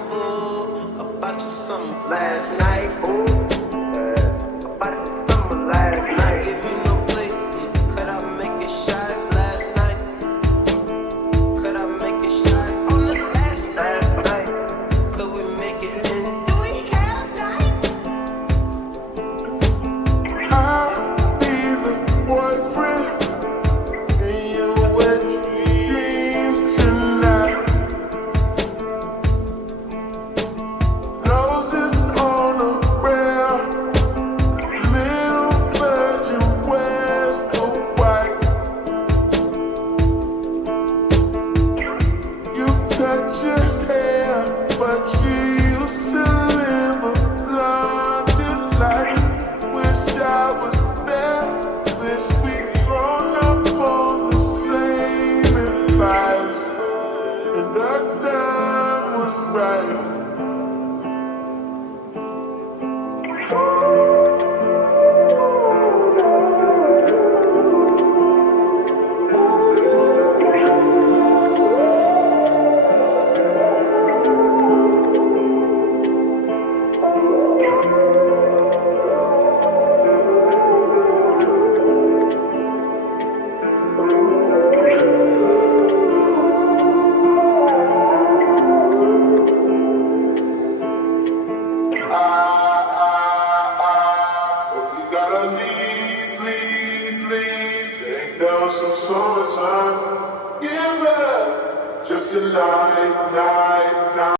gamble about your summer last night. Ooh, about your summer last night. Give me no play. Could I make a shot last night? Could I make a shot on the last night? Could we make it in? Do we have time? I'll be the boyfriend in your wet dreams tonight. Roses on a rail, little virgin wears the white. You cut your hair, but you used to live a blondie life. Wish I was there, wish we'd grown up on the same advice, and the time was right.